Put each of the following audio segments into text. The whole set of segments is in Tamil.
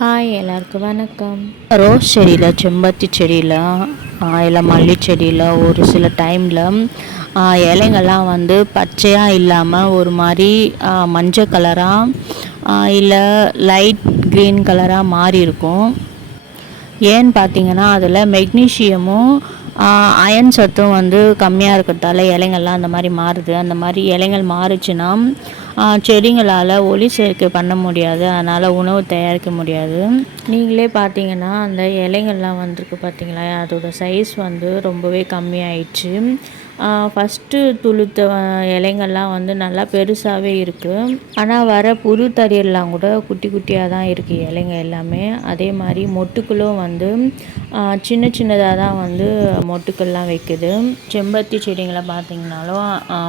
ஹாய் எல்லாருக்கும் வணக்கம். ரோஸ் செடியில், செம்பருத்தி செடியில், இல்லை மல்லி செடியில் ஒரு சில டைமில் இலைங்கள்லாம் வந்து பச்சையாக இல்லாமல் ஒரு மாதிரி மஞ்சள் கலராக இல்லை லைட் க்ரீன் கலராக மாறி இருக்கும். ஏன்னு பார்த்தீங்கன்னா அதில் மெக்னீஷியமும் அயன் சத்தும் வந்து கம்மியாக இருக்கிறதால இலைங்கள்லாம் அந்த மாதிரி மாறுது. அந்த மாதிரி இலைங்கள் மாறுச்சுன்னா செடிங்களால் ஒளி சேர்க்கை பண்ண முடியாது, அதனால் உணவு தயாரிக்க முடியாது. நீங்களே பார்த்தீங்கன்னா அந்த இலைங்கள்லாம் வந்திருக்கு பார்த்தீங்களா, அதோட சைஸ் வந்து ரொம்பவே கம்மியாயிடுச்சு. ஃபஸ்ட்டு துளுத்த இலைங்கள்லாம் வந்து நல்லா பெருசாகவே இருக்குது, ஆனால் வர புது தடியெல்லாம் கூட குட்டி குட்டியாக தான் இருக்குது இலைங்க எல்லாமே. அதே மாதிரி மொட்டுக்களும் வந்து சின்ன சின்னதாக தான் வந்து மொட்டுக்கள்லாம் வைக்குது. செம்பருத்தி செடிங்களை பார்த்திங்கனாலும்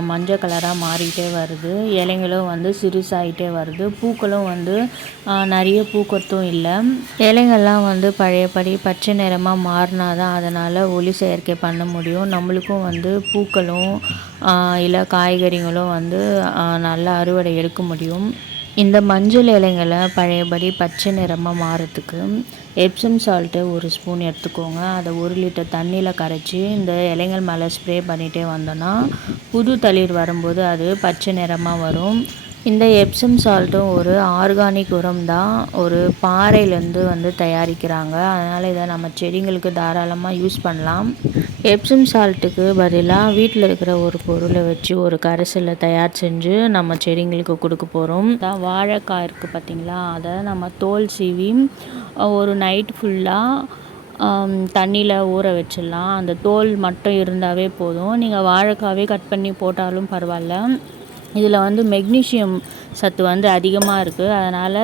மஞ்சள் கலராக மாறிக்கிட்டே வருது, இலைங்களும் வந்து சிறுசாகிட்டே வருது, பூக்களும் வந்து நிறைய பூக்கிறதும் இல்லை. இலைங்கள்லாம் வந்து பழையபடி பச்சை நிறமாக மாறினா தான் அதனால் ஒளி செயற்கை பண்ண முடியும். நம்மளுக்கும் வந்து பூக்களும் இல்லை காய்கறிகளும் வந்து நல்லா அறுவடை எடுக்க முடியும். இந்த மஞ்சள் இலைங்களை பழையபடி பச்சை நிறமாக மாறத்துக்கு எப்சம் சால்ட்டு 1 ஸ்பூன் எடுத்துக்கோங்க. அதை 1 லிட்டர் தண்ணியில் கரைச்சி இந்த இலைங்கள் மேலே ஸ்ப்ரே பண்ணிகிட்டே வந்தோன்னா புது தளிர் வரும்போது அது பச்சை நிறமாக வரும். இந்த எப்சம் சால்ட்டும் ஒரு ஆர்கானிக் உரம் தான், ஒரு பாறையிலேருந்து வந்து தயாரிக்கிறாங்க. அதனால் இதை நம்ம செடிங்களுக்கு தாராளமாக யூஸ் பண்ணலாம். எப்சம் சால்ட்டுக்கு பதிலாக வீட்டில் இருக்கிற ஒரு பொருளை வச்சு ஒரு கரைசலை தயார் செஞ்சு நம்ம செடிங்களுக்கு கொடுக்க போகிறோம். வாழைக்காய் இருக்குது பார்த்திங்களா, அதை நம்ம தோல் சீவி ஒரு நைட் ஃபுல்லாக தண்ணியில் ஊற வச்சிடலாம். அந்த தோல் மட்டும் இருந்தாவே போதும். நீங்கள் வாழைக்காவே கட் பண்ணி போட்டாலும் பரவாயில்ல. இதில் வந்து மெக்னீஷியம் சத்து வந்து அதிகமாக இருக்குது, அதனால்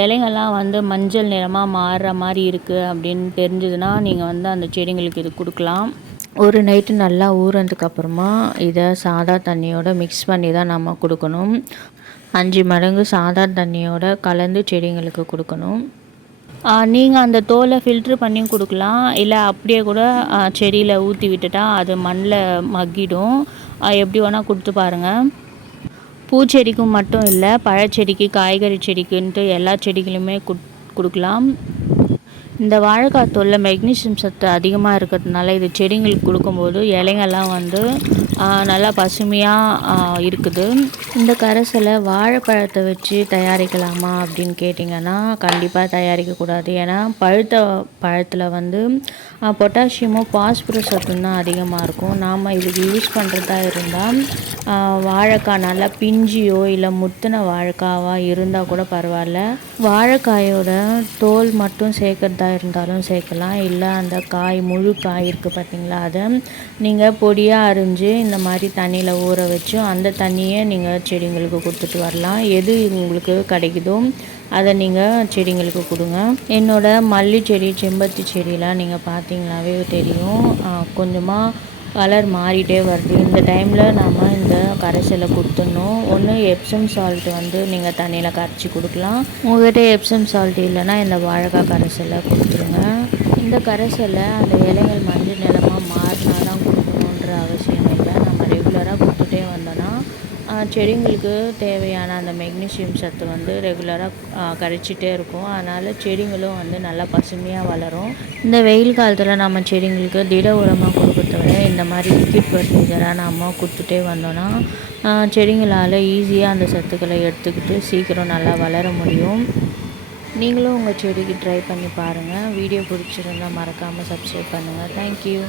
இலைங்கள்லாம் வந்து மஞ்சள் நிறமாக மாறுற மாதிரி இருக்குது அப்படின்னு தெரிஞ்சதுன்னா நீங்கள் வந்து அந்த செடிங்களுக்கு இது கொடுக்கலாம். ஒரு நைட்டு நல்லா ஊறினதுக்கப்புறமா இதை சாதா தண்ணியோட மிக்ஸ் பண்ணி தான் நம்ம கொடுக்கணும். 5 மடங்கு சாதா தண்ணியோட கலந்து செடிங்களுக்கு கொடுக்கணும். நீங்கள் அந்த தோலை ஃபில்ட்ரு பண்ணி கொடுக்கலாம், இல்லை அப்படியே கூட செடியில் ஊற்றி விட்டுட்டா அது மண்ணில் மக்கிடும். எப்படி வேணால் கொடுத்து பாருங்கள். பூச்செடிக்கும் மட்டும் இல்லை, பழச்செடிக்கு, காய்கறி செடிக்குன்ட்டு எல்லா செடிகளுமே கொடுக்கலாம். இந்த வாழைக்காய் தோலில் மெக்னீஷியம் சத்து அதிகமாக இருக்கிறதுனால இது செடிங்களுக்கு கொடுக்கும்போது இலைங்கள்லாம் வந்து நல்லா பசுமையாக இருக்குது. இந்த கரைசலை வாழைப்பழத்தை வச்சு தயாரிக்கலாமா அப்படின்னு கேட்டிங்கன்னா கண்டிப்பாக தயாரிக்கக்கூடாது. ஏன்னா பழுத்த பழத்தில் வந்து பொட்டாசியமும் பாஸ்பரஸ் சத்தும் தான் அதிகமாக இருக்கும். நாம் இதுக்கு யூஸ் பண்ணுறதா இருந்தால் வாழைக்காய் நல்லா பிஞ்சியோ இல்லை முத்தின வாழைக்காவாக இருந்தால் கூட பரவாயில்ல. வாழைக்காயோட தோல் மட்டும் சேர்க்குறதா இருந்தாலும் சேர்க்கலாம், இல்லை அந்த காய் முழு காய் இருக்குது பார்த்திங்களா, அதை நீங்கள் பொடியாக அரிஞ்சு இந்த மாதிரி தண்ணியில் ஊற வச்சு அந்த தண்ணியை நீங்கள் செடிங்களுக்கு கொடுத்துட்டு வரலாம். எது உங்களுக்கு கிடைக்குதோ அதை நீங்கள் செடிங்களுக்கு கொடுங்க. என்னோடய மல்லி செடி, செம்பருத்தி செடியெலாம் நீங்கள் பார்த்தீங்கன்னாவே தெரியும், கொஞ்சமாக கலர் மாறிட்டே வருது. இந்த டைமில் நாம் இந்த கரைசலை கொடுத்துடணும். ஒன்று எப்சம் சால்ட் வந்து நீங்கள் தண்ணியில் கரைச்சி கொடுக்கலாம், உங்கள்கிட்ட எப்சம் சால்ட் இல்லைன்னா இந்த வாழைக்காய் கரைசலை கொடுத்துருங்க. இந்த கரைசலை அந்த இலைகள் மஞ்சள் நிறமாக மாறினா தான் கொடுக்கணுன்ற அவசியம் இல்லை. நம்ம ரெகுலராக கொடுத்துட்டே வந்தோன்னா செடிங்களுக்கு தேவையான அந்த மெக்னீஷியம் சத்து வந்து ரெகுலராக கரைச்சிட்டே இருக்கும். அதனால் செடிங்களும் வந்து நல்லா பசுமையாக வளரும். இந்த வெயில் காலத்தில் நம்ம செடிங்களுக்கு திட உரமாக கொடுக்கறத விட இந்த மாதிரி லிக்விட் ஃபர்டிலைசராக நம்ம கொடுத்துட்டே வந்தோன்னா செடிங்களால் ஈஸியாக அந்த சத்துக்களை எடுத்துக்கிட்டு சீக்கிரம் நல்லா வளர முடியும். நீங்களும் உங்கள் செடிக்கு ட்ரை பண்ணி பாருங்கள். வீடியோ பிடிச்சிருந்தால் மறக்காமல் சப்ஸ்கிரைப் பண்ணுங்கள். தேங்க்யூ.